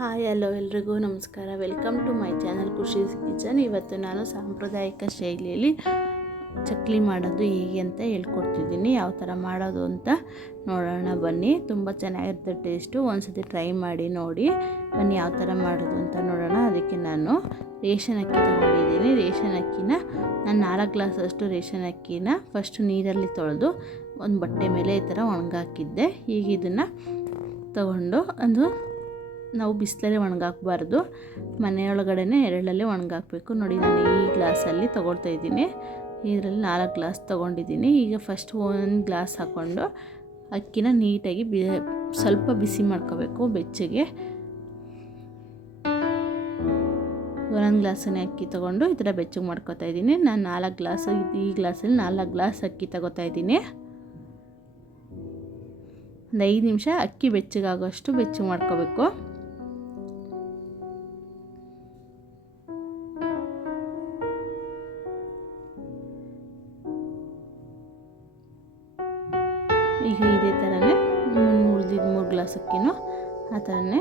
Hi hello ಎಲ್ರಿಗೂ ನಮಸ್ಕಾರ. Welcome to my channel Khushi's kitchen. ಇವತ್ತು ನಾನು ಸಾಂಪ್ರದಾಯಿಕ ಶೈಲಿಯಲ್ಲಿ ಚಕ್ಲಿ ಮಾಡೋದು ಹೇಗೆ ಅಂತ ಹೇಳ್ಕೊಡ್ತಿದ್ದೀನಿ. ಯಾವ ಥರ ಮಾಡೋದು ಅಂತ ನೋಡೋಣ ಬನ್ನಿ. ತುಂಬ ಚೆನ್ನಾಗಿರುತ್ತೆ ಟೇಸ್ಟು. ಒಂದ್ಸತಿ ಟ್ರೈ ಮಾಡಿ ನೋಡಿ. ಬನ್ನಿ ಯಾವ ಥರ ಮಾಡೋದು ಅಂತ ನೋಡೋಣ. ಅದಕ್ಕೆ ನಾನು ರೇಷನ್ ಅಕ್ಕಿ ತೊಗೊಂಡಿದ್ದೀನಿ. ರೇಷನ್ ಅಕ್ಕಿನ ನಾನು 4 ಗ್ಲಾಸಷ್ಟು ರೇಷನ್ ಅಕ್ಕಿನ ಫಸ್ಟು ನೀರಲ್ಲಿ ತೊಳೆದು ಒಂದು ಬಟ್ಟೆ ಮೇಲೆ ಈ ಥರ ಒಣಗಾಕಿದ್ದೆ. ಈಗ ಇದನ್ನು ತಗೊಂಡು ನಾವು ಬಿಸಿಲಲ್ಲಿ ಒಣಗಾಕಬಾರ್ದು, ಮನೆಯೊಳಗಡೆ ಎರಳಲ್ಲಿ ಒಣಗಾಕಬೇಕು. ನೋಡಿ, ನಾನು ಈ ಗ್ಲಾಸಲ್ಲಿ ತೊಗೊಳ್ತಾ ಇದ್ದೀನಿ. ಇದರಲ್ಲಿ 4 ಗ್ಲಾಸ್ ತೊಗೊಂಡಿದ್ದೀನಿ. ಈಗ ಫಸ್ಟ್ 1 ಗ್ಲಾಸ್ ಹಾಕ್ಕೊಂಡು ಅಕ್ಕಿನ ನೀಟಾಗಿ ಸ್ವಲ್ಪ ಬಿಸಿ ಮಾಡ್ಕೋಬೇಕು ಬೆಚ್ಚಗೆ. 1 ಗ್ಲಾಸನೇ ಅಕ್ಕಿ ತೊಗೊಂಡು ಈ ಥರ ಬೆಚ್ಚಗೆ ಮಾಡ್ಕೊತಾ ಇದ್ದೀನಿ. ನಾನು 4 ಗ್ಲಾಸ್, ಈ ಗ್ಲಾಸಲ್ಲಿ 4 ಗ್ಲಾಸ್ ಅಕ್ಕಿ ತಗೋತಾ ಇದ್ದೀನಿ. ಒಂದು 5 ನಿಮಿಷ ಅಕ್ಕಿ ಬೆಚ್ಚಗಾಗೋಷ್ಟು ಬೆಚ್ಚಗೆ ಮಾಡ್ಕೋಬೇಕು. ಈಗ ಇದೇ ಥರನೇ ಉಳಿದಿದ್ದು 3 ಗ್ಲಾಸ್ ಅಕ್ಕಿನೂ ಆ ಥರನೇ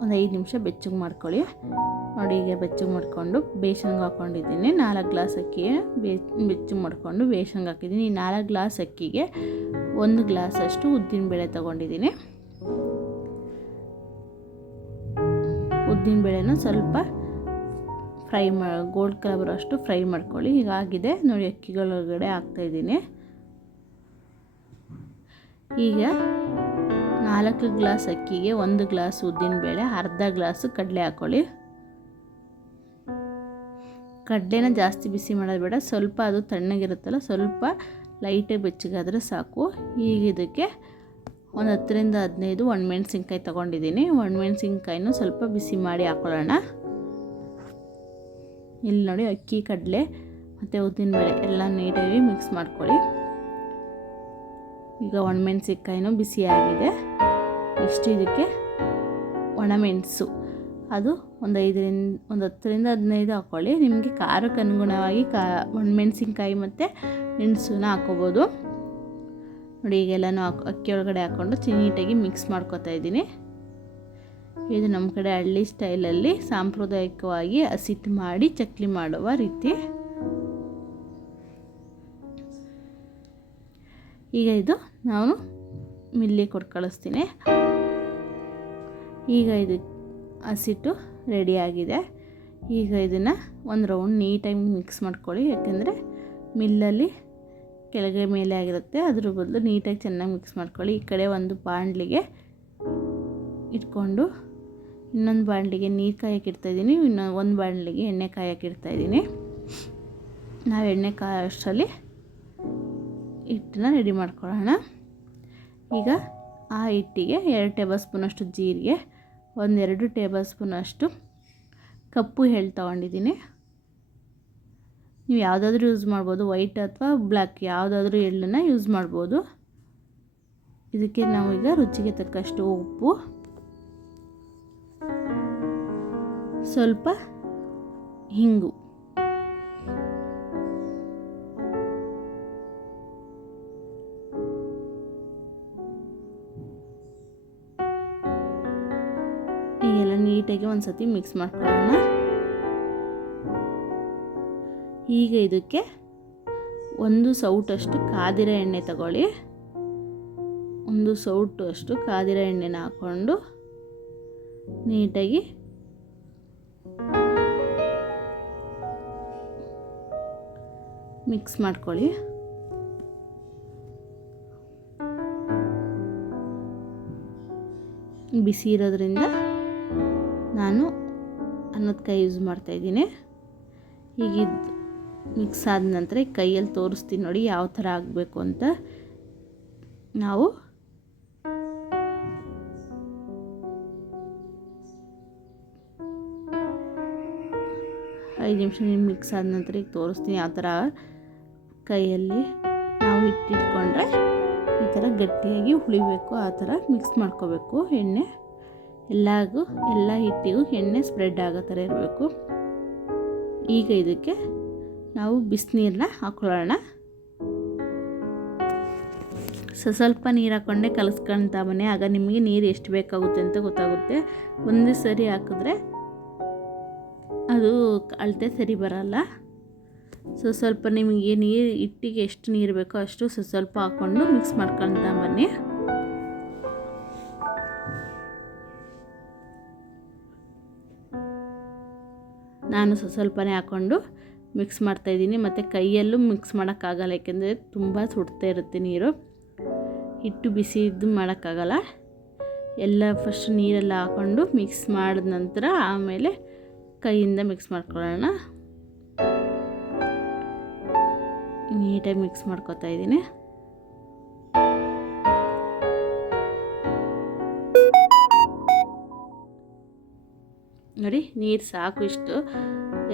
ಒಂದು 5 ನಿಮಿಷ ಬೆಚ್ಚಗೆ ಮಾಡ್ಕೊಳ್ಳಿ. ನೋಡಿ, ಈಗ ಬೆಚ್ಚಗೆ ಮಾಡಿಕೊಂಡು ಬೇಸನ್ಗೆ ಹಾಕ್ಕೊಂಡಿದ್ದೀನಿ. 4 ಗ್ಲಾಸ್ ಅಕ್ಕಿ ಬೆಚ್ಚಗೆ ಮಾಡಿಕೊಂಡು ಬೇಸನ್ಗೆ ಹಾಕಿದ್ದೀನಿ. ಈ 4 ಗ್ಲಾಸ್ ಅಕ್ಕಿಗೆ 1 ಗ್ಲಾಸಷ್ಟು ಉದ್ದಿನಬೇಳೆ ತೊಗೊಂಡಿದ್ದೀನಿ. ಉದ್ದಿನಬೇಳೆನ ಸ್ವಲ್ಪ ಗೋಲ್ಡ್ ಕಲರ್ ಬರೋಷ್ಟು ಫ್ರೈ ಮಾಡ್ಕೊಳ್ಳಿ. ಹೀಗಾಗಿದೆ ನೋಡಿ, ಅಕ್ಕಿಗಳೊಳಗಡೆ ಹಾಕ್ತಾಯಿದ್ದೀನಿ. ಈಗ 4 ಗ್ಲಾಸ್ ಅಕ್ಕಿಗೆ 1 ಗ್ಲಾಸ್ ಉದ್ದಿನಬೇಳೆ, ಅರ್ಧ ಗ್ಲಾಸು ಕಡಲೆ ಹಾಕ್ಕೊಳ್ಳಿ. ಕಡಲೆನ ಜಾಸ್ತಿ ಬಿಸಿ ಮಾಡೋದು ಬೇಡ, ಸ್ವಲ್ಪ ಅದು ತಣ್ಣಗಿರುತ್ತಲ್ಲ, ಸ್ವಲ್ಪ ಲೈಟಾಗಿ ಬೆಚ್ಚಗಾದರೆ ಸಾಕು. ಈಗ ಇದಕ್ಕೆ ಒಂದು 10ರಿಂದ 15 ಒಣಮೆಣಸಿನ್ಕಾಯಿ ತೊಗೊಂಡಿದ್ದೀನಿ. ಒಣಮೆಣಸಿನ್ಕಾಯಿನೂ ಸ್ವಲ್ಪ ಬಿಸಿ ಮಾಡಿ ಹಾಕ್ಕೊಳ್ಳೋಣ. ಇಲ್ಲಿ ನೋಡಿ, ಅಕ್ಕಿ, ಕಡಲೆ ಮತ್ತು ಉದ್ದಿನಬೇಳೆ ಎಲ್ಲ ನೀಟಾಗಿ ಮಿಕ್ಸ್ ಮಾಡ್ಕೊಳ್ಳಿ. ಈಗ ಒಣಮೆಣಸಿನ್ಕಾಯಿನೂ ಬಿಸಿಯಾಗಿದೆ. ಇಷ್ಟು ಇದಕ್ಕೆ ಒಣಮೆಣಸು ಅದು ಒಂದು 10ರಿಂದ 15 ಹಾಕ್ಕೊಳ್ಳಿ. ನಿಮಗೆ ಖಾರಕ್ಕೆ ಅನುಗುಣವಾಗಿ ಒಣಮೆಣಸಿನ್ಕಾಯಿ ಮತ್ತು ಮೆಣಸನ್ನ ಹಾಕ್ಕೋಬೋದು. ನೋಡಿ, ಈಗೆಲ್ಲನೂ ಅಕ್ಕಿ ಒಳಗಡೆ ಹಾಕ್ಕೊಂಡು ನೀಟಾಗಿ ಮಿಕ್ಸ್ ಮಾಡ್ಕೊತಾ ಇದ್ದೀನಿ. ಇದು ನಮ್ಮ ಕಡೆ ಹಳ್ಳಿ ಸ್ಟೈಲಲ್ಲಿ ಸಾಂಪ್ರದಾಯಿಕವಾಗಿ ಹಸಿಟ್ಟು ಮಾಡಿ ಚಕ್ಲಿ ಮಾಡುವ ರೀತಿ. ಈಗ ಇದು ನಾನು ಮಿಲ್ಲಿಗೆ ಕೊಟ್ಟು ಕಳಿಸ್ತೀನಿ. ಈಗ ಇದು ಹಸಿಟ್ಟು ರೆಡಿಯಾಗಿದೆ. ಈಗ ಇದನ್ನು ಒಂದು ರೌಂಡ್ ನೀಟಾಗಿ ಮಿಕ್ಸ್ ಮಾಡ್ಕೊಳ್ಳಿ. ಯಾಕೆಂದರೆ ಮಿಲ್ಲಲ್ಲಿ ಕೆಳಗೆ ಮೇಲೆ ಆಗಿರುತ್ತೆ, ಅದ್ರ ಬದಲು ನೀಟಾಗಿ ಚೆನ್ನಾಗಿ ಮಿಕ್ಸ್ ಮಾಡ್ಕೊಳ್ಳಿ. ಈ ಕಡೆ ಒಂದು ಬಾಣಲಿಗೆ ಇಟ್ಕೊಂಡು ಇನ್ನೊಂದು ಬಾಣಲಿಗೆ ನೀರು ಕಾಯಕ್ಕೆ ಇಡ್ತಾಯಿದ್ದೀನಿ. ಒಂದು ಬಾಣಲಿಗೆ ಎಣ್ಣೆ ಕಾಯಕ್ಕೆ ಇಡ್ತಾಯಿದ್ದೀನಿ. ನಾವು ಎಣ್ಣೆ ಕಾಯೋಷ್ಟರಲ್ಲಿ ಹಿಟ್ಟನ್ನ ರೆಡಿ ಮಾಡ್ಕೊಳ್ಳೋಣ. ಈಗ ಆ ಹಿಟ್ಟಿಗೆ 2 ಟೇಬಲ್ ಸ್ಪೂನಷ್ಟು ಜೀರಿಗೆ, 1-2 ಟೇಬಲ್ ಸ್ಪೂನಷ್ಟು ಕಪ್ಪು ಎಳ್ಳು ತೊಗೊಂಡಿದ್ದೀನಿ. ನೀವು ಯಾವುದಾದ್ರೂ ಯೂಸ್ ಮಾಡ್ಬೋದು, ವೈಟ್ ಅಥವಾ ಬ್ಲ್ಯಾಕ್ ಯಾವುದಾದ್ರೂ ಎಳ್ಳನ್ನು ಯೂಸ್ ಮಾಡ್ಬೋದು. ಇದಕ್ಕೆ ನಾವು ಈಗ ರುಚಿಗೆ ತಕ್ಕಷ್ಟು ಉಪ್ಪು, ಸ್ವಲ್ಪ ಹಿಂಗು, ಈಗೆಲ್ಲ ನೀಟಾಗಿ ಒಂದು ಸತಿ ಮಿಕ್ಸ್ ಮಾಡ್ಕೊಳ್ಳೋಣ. ಈಗ ಇದಕ್ಕೆ 1 ಸೌಟಷ್ಟು ಕಾದಿರೋ ಎಣ್ಣೆ ತಗೊಳ್ಳಿ. 1 ಸೌಟು ಅಷ್ಟು ಕಾದಿರೋ ಎಣ್ಣೆನ ಹಾಕ್ಕೊಂಡು ನೀಟಾಗಿ ಮಿಕ್ಸ್ ಮಾಡ್ಕೊಳ್ಳಿ. ಬಿಸಿ ಇರೋದ್ರಿಂದ ನಾನು ಅನ್ನದ ಕೈ ಯೂಸ್ ಮಾಡ್ತಾಯಿದ್ದೀನಿ. ಈಗ ಮಿಕ್ಸ್ ಆದ ನಂತರ ಕೈಯಲ್ಲಿ ತೋರಿಸ್ತೀನಿ ನೋಡಿ ಯಾವ ಥರ ಆಗಬೇಕು ಅಂತ. ನಾವು ಐದು ನಿಮಿಷ ಮಿಕ್ಸ್ ಆದ ನಂತರ ಈಗ ತೋರಿಸ್ತೀನಿ ಯಾವ ಥರ ಕೈಯಲ್ಲಿ ನಾವು ಇಟ್ಟಿಟ್ಕೊಂಡ್ರೆ ಈ ಥರ ಗಟ್ಟಿಯಾಗಿ ಉಳಿಬೇಕು. ಆ ಥರ ಮಿಕ್ಸ್ ಮಾಡ್ಕೋಬೇಕು. ಎಣ್ಣೆ ಎಲ್ಲ ಹಿಟ್ಟಿಗೂ ಎಣ್ಣೆ ಸ್ಪ್ರೆಡ್ ಆಗೋ ಥರ ಇರಬೇಕು. ಈಗ ಇದಕ್ಕೆ ನಾವು ಬಿಸಿನೀರನ್ನ ಹಾಕ್ಕೊಳ್ಳೋಣ. ಸ್ವಲ್ಪ ನೀರು ಹಾಕ್ಕೊಂಡೆ ಕಲಿಸ್ಕೊಳ್ತಾ ಬನ್ನಿ. ಆಗ ನಿಮಗೆ ನೀರು ಎಷ್ಟು ಬೇಕಾಗುತ್ತೆ ಅಂತ ಗೊತ್ತಾಗುತ್ತೆ. ಒಂದೇ ಸರಿ ಹಾಕಿದ್ರೆ ಅದು ಅಳತೆ ಸರಿ ಬರಲ್ಲ. ಸ್ವಲ್ಪ ನಿಮಗೆ ಹಿಟ್ಟಿಗೆ ಎಷ್ಟು ನೀರು ಬೇಕೋ ಅಷ್ಟು ಸ್ವಲ್ಪ ಹಾಕ್ಕೊಂಡು ಮಿಕ್ಸ್ ಮಾಡ್ಕೊಳ್ತಾ ಬನ್ನಿ. ನಾನು ಸ್ವಲ್ಪನೇ ಹಾಕ್ಕೊಂಡು ಮಿಕ್ಸ್ ಮಾಡ್ತಾಯಿದ್ದೀನಿ. ಮತ್ತು ಕೈಯಲ್ಲೂ ಮಿಕ್ಸ್ ಮಾಡೋಕ್ಕಾಗಲ್ಲ, ಏಕೆಂದರೆ ತುಂಬ ಸುಡ್ತಾ ಇರುತ್ತೆ ನೀರು. ಹಿಟ್ಟು ಬಿಸಿ ಇದ್ದು ಮಾಡೋಕ್ಕಾಗಲ್ಲ. ಎಲ್ಲ ಫಸ್ಟ್ ನೀರೆಲ್ಲ ಹಾಕ್ಕೊಂಡು ಮಿಕ್ಸ್ ಮಾಡಿದ ನಂತರ ಆಮೇಲೆ ಕೈಯಿಂದ ಮಿಕ್ಸ್ ಮಾಡ್ಕೊಳ್ಳೋಣ. ನೀಟಾಗಿ ಮಿಕ್ಸ್ ಮಾಡ್ಕೊತಾ ಇದ್ದೀನಿ. ನೋಡಿ, ನೀರು ಸಾಕು, ಇಷ್ಟು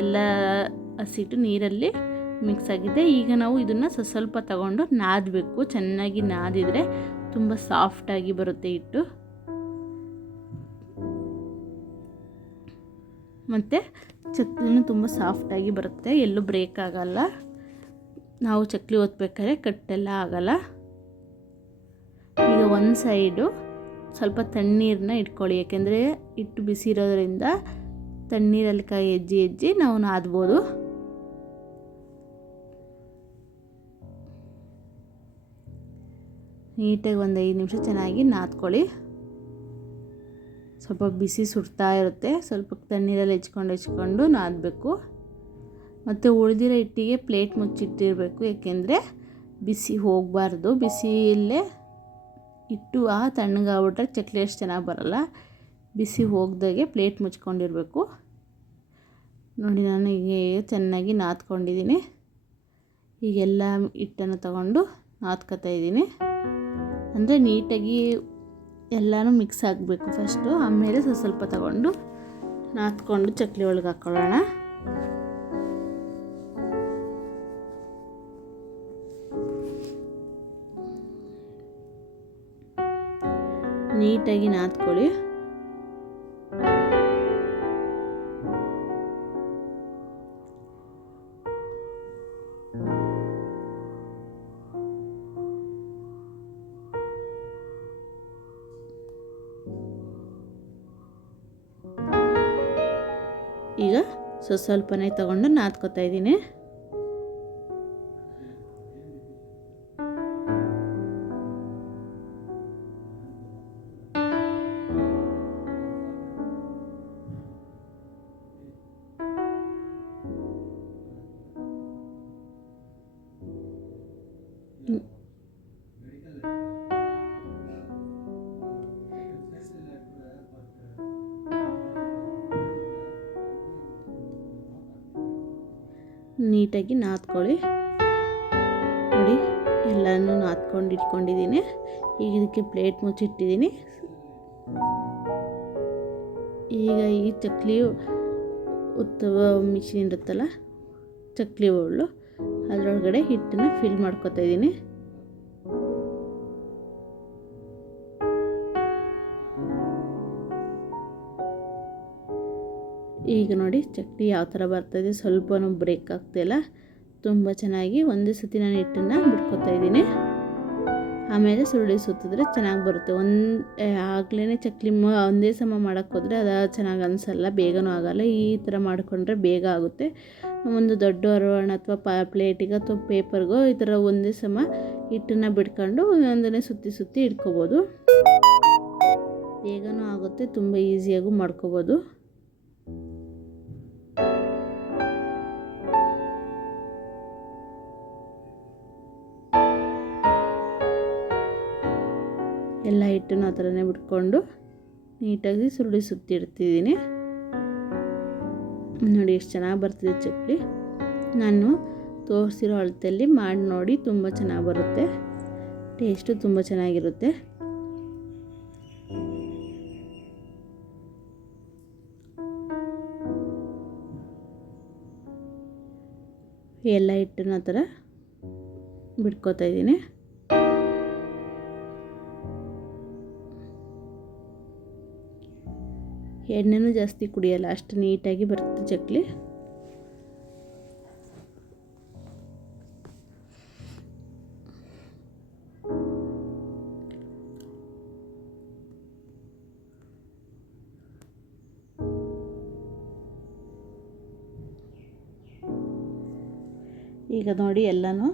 ಎಲ್ಲ ಹಸಿಟ್ಟು ನೀರಲ್ಲಿ ಮಿಕ್ಸ್ ಆಗಿದೆ. ಈಗ ನಾವು ಇದನ್ನು ಸ್ವಲ್ಪ ತಗೊಂಡು ನಾದಬೇಕು. ಚೆನ್ನಾಗಿ ನಾದಿದರೆ ತುಂಬ ಸಾಫ್ಟಾಗಿ ಬರುತ್ತೆ ಹಿಟ್ಟು. ಮತ್ತು ಚಕ್ಲಿನೂ ತುಂಬ ಸಾಫ್ಟಾಗಿ ಬರುತ್ತೆ, ಎಲ್ಲೂ ಬ್ರೇಕ್ ಆಗಲ್ಲ. ನಾವು ಚಕ್ಲಿ ಒತ್ತಬೇಕಾದ್ರೆ ಕಟ್ಟೆಲ್ಲ ಆಗಲ್ಲ. ಈಗ ಒಂದು ಸೈಡು ಸ್ವಲ್ಪ ತಣ್ಣೀರನ್ನ ಇಟ್ಕೊಳ್ಳಿ, ಏಕೆಂದರೆ ಹಿಟ್ಟು ಬಿಸಿ ಇರೋದ್ರಿಂದ ತಣ್ಣೀರಲ್ಲಿ ಕೈ ಹೆಜ್ಜಿ ನಾವು ನಾದ್ಬೋದು. ನೀಟಾಗಿ ಒಂದು 5 ನಿಮಿಷ ಚೆನ್ನಾಗಿ ನಾದ್ಕೊಳ್ಳಿ. ಸ್ವಲ್ಪ ಬಿಸಿ ಸುಡ್ತಾ ಇರುತ್ತೆ, ಸ್ವಲ್ಪ ತಣ್ಣೀರಲ್ಲಿ ಹೆಚ್ಕೊಂಡು ನಾದಬೇಕು. ಮತ್ತು ಉಳಿದಿರೋ ಹಿಟ್ಟಿಗೆ ಪ್ಲೇಟ್ ಮುಚ್ಚಿಟ್ಟಿರಬೇಕು, ಏಕೆಂದರೆ ಬಿಸಿ ಹೋಗಬಾರ್ದು. ಬಿಸಿಯಲ್ಲೇ ಹಿಟ್ಟು ತಣ್ಣಗಾಗ್ಬಿಟ್ರೆ ಚಕ್ಲಿ ಅಷ್ಟು ಚೆನ್ನಾಗಿ ಬರಲ್ಲ. ಬಿಸಿ ಹೋಗ್ದಾಗೆ ಪ್ಲೇಟ್ ಮುಚ್ಕೊಂಡಿರಬೇಕು. ನೋಡಿ, ನಾನು ಈಗ ಚೆನ್ನಾಗಿ ನಾದ್ಕೊಂಡಿದ್ದೀನಿ. ಈಗೆಲ್ಲ ಹಿಟ್ಟನ್ನು ತಗೊಂಡು ನಾದ್ಕೊತಾ ಇದ್ದೀನಿ. ಅಂದರೆ ನೀಟಾಗಿ ಎಲ್ಲನೂ ಮಿಕ್ಸ್ ಆಗಬೇಕು ಫಸ್ಟು, ಆಮೇಲೆ ಸ್ವಲ್ಪ ತಗೊಂಡು ನಾದ್ಕೊಂಡು ಚಕ್ಲಿ ಒಳಗೆ ಹಾಕ್ಕೊಳ್ಳೋಣ. ನೀಟಾಗಿ ನಾದ್ಕೊಳ್ಳಿ. ಈಗ ಸ್ವಲ್ಪನೇ ತಗೊಂಡು ನಾದ್ಕೊತಾ ಇದ್ದೀನಿ. ನೀಟಾಗಿ ನಾದ್ಕೊಳ್ಳಿ. ನೋಡಿ, ಎಲ್ಲನೂ ನಾದ್ಕೊಂಡು ಇಟ್ಕೊಂಡಿದ್ದೀನಿ. ಈಗ ಇದಕ್ಕೆ ಪ್ಲೇಟ್ ಮುಚ್ಚಿಟ್ಟಿದ್ದೀನಿ. ಈಗ ಈ ಚಕ್ಲಿ ಉತ್ತವ ಮಿಷಿನ್ ಇರುತ್ತಲ್ಲ, ಚಕ್ಲಿ ಒಳ್ಳು, ಅದರೊಳಗಡೆ ಹಿಟ್ಟನ್ನು ಫಿಲ್ ಮಾಡ್ಕೊತಾ ಇದ್ದೀನಿ. ಈಗ ನೋಡಿ ಚಕ್ಲಿ ಯಾವ ಥರ ಬರ್ತದೆ, ಸ್ವಲ್ಪನೂ ಬ್ರೇಕ್ ಆಗ್ತಾಯಿಲ್ಲ, ತುಂಬ ಚೆನ್ನಾಗಿ. ಒಂದೇ ಸತಿ ನಾನು ಹಿಟ್ಟನ್ನು ಬಿಟ್ಕೊತಾ ಇದ್ದೀನಿ. ಆಮೇಲೆ ಸುರುಳಿ ಸುತ್ತಿದ್ರೆ ಚೆನ್ನಾಗಿ ಬರುತ್ತೆ. ಆಗಲೇ ಚಕ್ಲಿ ಒಂದೇ ಸಮ ಮಾಡೋಕ್ಕೆ ಹೋದರೆ ಅದು ಚೆನ್ನಾಗಿ ಅನಿಸಲ್ಲ, ಬೇಗನೂ ಆಗೋಲ್ಲ. ಈ ಥರ ಮಾಡಿಕೊಂಡ್ರೆ ಬೇಗ ಆಗುತ್ತೆ. ಒಂದು ದೊಡ್ಡ ಹರವಣ ಅಥವಾ ಪ್ಲೇಟಿಗೆ ಅಥವಾ ಪೇಪರ್ಗೋ ಈ ಥರ ಒಂದೇ ಸಮ ಹಿಟ್ಟನ್ನು ಬಿಟ್ಕೊಂಡು ಒಂದನೇ ಸುತ್ತಿ ಇಟ್ಕೋಬೋದು. ಬೇಗನೂ ಆಗುತ್ತೆ, ತುಂಬ ಈಸಿಯಾಗೂ ಮಾಡ್ಕೋಬೋದು. ಎಲ್ಲ ಹಿಟ್ಟನ್ನು ಆ ಥರನೇ ಬಿಟ್ಕೊಂಡು ನೀಟಾಗಿ ಸುರುಳಿ ಸುತ್ತಿ ಇಡ್ತಿದ್ದೀನಿ. ನೋಡಿ ಎಷ್ಟು ಚೆನ್ನಾಗಿ ಬರ್ತಿದೆ ಚಕ್ಲಿ. ನಾನು ತೋರಿಸಿರೋ ಅಳತೆಯಲ್ಲಿ ಮಾಡಿ ನೋಡಿ, ತುಂಬ ಚೆನ್ನಾಗಿ ಬರುತ್ತೆ. ಟೇಸ್ಟು ತುಂಬ ಚೆನ್ನಾಗಿರುತ್ತೆ. ಎಲ್ಲ ಹಿಟ್ಟನ್ನು ಆ ಥರ ಬಿಟ್ಕೋತಾ ಇದ್ದೀನಿ. ಎಣ್ಣೆನೂ ಜಾಸ್ತಿ ಕುಡಿಯಲ್ಲ, ಅಷ್ಟು ನೀಟಾಗಿ ಬರುತ್ತೆ ಚಕ್ಲಿ. ಈಗ ನೋಡಿ ಎಲ್ಲನೂ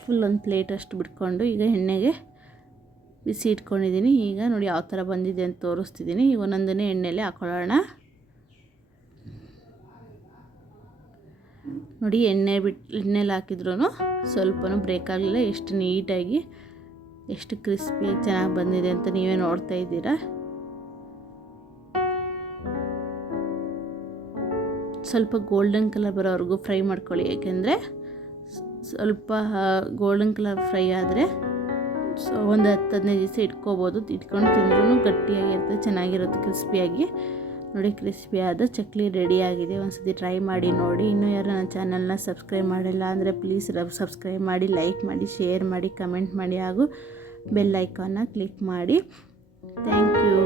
ಫುಲ್ ಒಂದು ಪ್ಲೇಟಷ್ಟು ಬಿಟ್ಕೊಂಡು ಈಗ ಎಣ್ಣೆಗೆ ಬಿಸಿ ಇಟ್ಕೊಂಡಿದ್ದೀನಿ. ಈಗ ನೋಡಿ ಯಾವ ಥರ ಬಂದಿದೆ ಅಂತ ತೋರಿಸ್ತಿದ್ದೀನಿ. ಈಗ ಒಂದೊಂದನೇ ಎಣ್ಣೆಲೆ ಹಾಕೊಳ್ಳೋಣ. ನೋಡಿ ಎಣ್ಣೆಲಿ ಹಾಕಿದ್ರೂ ಸ್ವಲ್ಪನೂ ಬ್ರೇಕ್ ಆಗಲಿಲ್ಲ. ಎಷ್ಟು ನೀಟಾಗಿ ಎಷ್ಟು ಕ್ರಿಸ್ಪಿಯಾಗಿ ಚೆನ್ನಾಗಿ ಬಂದಿದೆ ಅಂತ ನೀವೇ ನೋಡ್ತಾ ಇದ್ದೀರಾ. ಸ್ವಲ್ಪ ಗೋಲ್ಡನ್ ಕಲರ್ ಬರೋವರೆಗೂ ಫ್ರೈ ಮಾಡ್ಕೊಳ್ಳಿ. ಏಕೆಂದರೆ ಸ್ವಲ್ಪ ಗೋಲ್ಡನ್ ಕಲರ್ ಫ್ರೈ ಆದರೆ ಒಂದು 10-15 ದಿವಸ ಇಟ್ಕೋಬೋದು. ಇಟ್ಕೊಂಡು ತಿಂದ್ರೂ ಗಟ್ಟಿಯಾಗಿರುತ್ತೆ, ಚೆನ್ನಾಗಿರುತ್ತೆ ಕ್ರಿಸ್ಪಿಯಾಗಿ. ನೋಡಿ ಕ್ರಿಸ್ಪಿಯಾದ ಚಕ್ಲಿ ರೆಡಿಯಾಗಿದೆ. ಒಂದ್ಸತಿ ಟ್ರೈ ಮಾಡಿ ನೋಡಿ. ಇನ್ನೂ ಯಾರು ನನ್ನ ಚಾನಲ್ನ ಸಬ್ಸ್ಕ್ರೈಬ್ ಮಾಡಿಲ್ಲ ಅಂದರೆ ಪ್ಲೀಸ್ ಸಬ್ಸ್ಕ್ರೈಬ್ ಮಾಡಿ, ಲೈಕ್ ಮಾಡಿ, ಶೇರ್ ಮಾಡಿ, ಕಮೆಂಟ್ ಮಾಡಿ ಹಾಗೂ ಬೆಲ್ ಐಕಾನ್ನ ಕ್ಲಿಕ್ ಮಾಡಿ. Thank you.